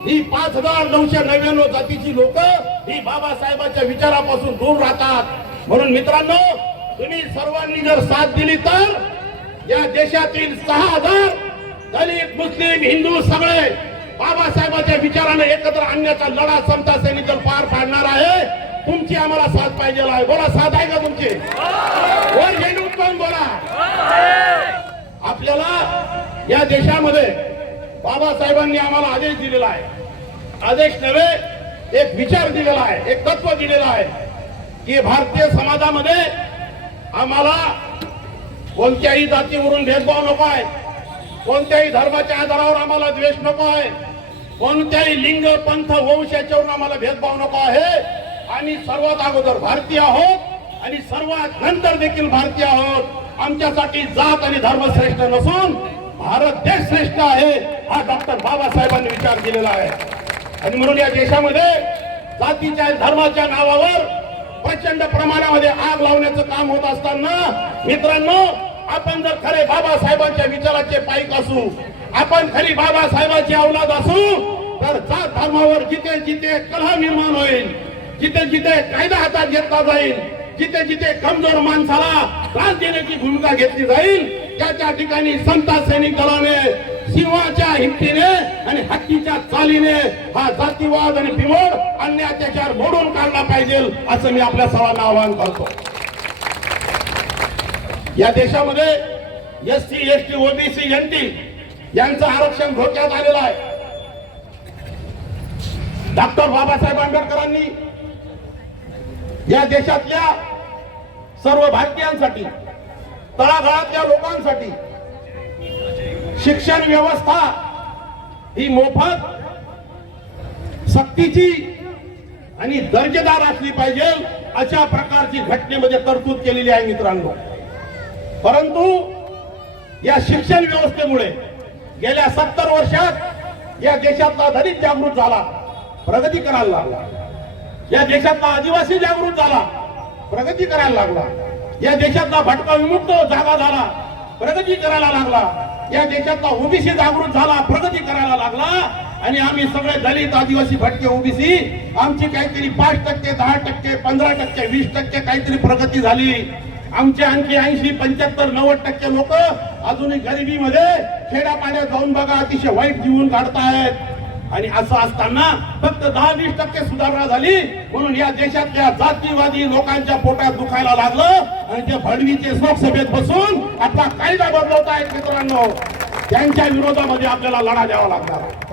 ही पाच हजार नऊशे नव्याण्णव जातीची लोक ही बाबासाहेबांच्या विचारापासून दूर राहतात. म्हणून मित्रांनो तुम्ही सर्वांनी जर साथ दिली तर या देशातील सहा हजार दलित मुस्लिम हिंदू सगळे बाबासाहेबांच्या विचाराने एकत्र आणण्याचा लढा समता सैनिक दल पार पाडणार आहे. तुमची आम्हाला साथ पाहिजे आहे. बोला साथ आहे का तुमची? वर झेंडू बोला. आपल्याला या देशामध्ये बाबासाहेबांनी आम्हाला आदेश दिलेला आहे. आदेश नव्हे एक विचार दिलेला आहे एक तत्व दिलेलं आहे की भारतीय समाजामध्ये आम्हाला कोणत्याही जातीवरून भेदभाव नको आहे. कोणत्याही धर्माच्या आधारावर आम्हाला द्वेष नको आहे. कोणत्याही लिंग पंथ वंश याच्यावरून आम्हाला भेदभाव नको आहे. आम्ही सर्वात अगोदर भारतीय आहोत आणि सर्वात नंतर देखील भारतीय आहोत. आमच्यासाठी जात आणि धर्म श्रेष्ठ नसून भारत देश श्रेष्ठ आहे हा डॉक्टर बाबासाहेबांनी विचार केलेला आहे. आणि म्हणून या देशामध्ये जातीच्या धर्माच्या नावावर प्रचंड प्रमाणामध्ये आग लावण्याचं काम होत असताना मित्रांनो आपण जर खरे बाबासाहेबांच्या विचाराचे पाईक असू आपण खरी बाबासाहेबांची अवलाद असू तर जात धर्मावर जिथे जिथे कलह निर्माण होईल जिथे जिथे कायदा हातात घेतला जाईल जिथे जिथे कमजोर माणसाला त्रास देण्याची भूमिका घेतली जाईल त्या त्या ठिकाणी संत सैनिक दलाने सिंहाच्या हिमतीने आणि हत्तीच्या चालीने हा जातीवाद आणि बिमोड अन्य अत्याचार मोडून काढला पाहिजे असं मी आपल्या सर्वांना आवाहन करतो. या देशामध्ये S C S T OBC NT यांचं आरक्षण धोक्यात आलेलं आहे. डॉक्टर बाबासाहेब आंबेडकरांनी या देशातल्या सर्व भारतीयांसाठी तळागाळातल्या लोकांसाठी शिक्षण व्यवस्था ही मोफत सक्तीची आणि दर्जेदार असली पाहिजे अशा प्रकारची घटनेमध्ये तरतूद केलेली आहे मित्रांनो. परंतु या शिक्षण व्यवस्थेमुळे गेल्या सत्तर वर्षात या देशातला दलित जागृत झाला प्रगती करायला लागला. या देशातला आदिवासी जागृत झाला. प्रगती करायला लागला. या देशातला भटका विमुक्त जागा झाला. प्रगती करायला लागला. या देशातला ओबीसी जागृत झाला. प्रगती करायला लागला. आणि आम्ही सगळे दलित आदिवासी भटके ओबीसी आमची काहीतरी पाच टक्के दहा टक्के पंधरा टक्के वीस टक्के काहीतरी प्रगती झाली. आमचे आणखी ऐंशी पंच्याहत्तर नव्वद टक्के लोक अजूनही गरिबीमध्ये खेड्यापाड्यात जाऊन बघा अतिशय वाईट जीवन काढतायत. आणि असं असताना फक्त दहा वीस टक्के सुधारणा झाली. म्हणून या देशातल्या जातीवादी लोकांच्या पोटात दुखायला लागलं. आणि ते भडवीचे लोकसभेत बसून आपला कायदा बदलवत आहेत मित्रांनो त्यांच्या विरोधामध्ये आपल्याला लढा द्यावा लागणार आहे.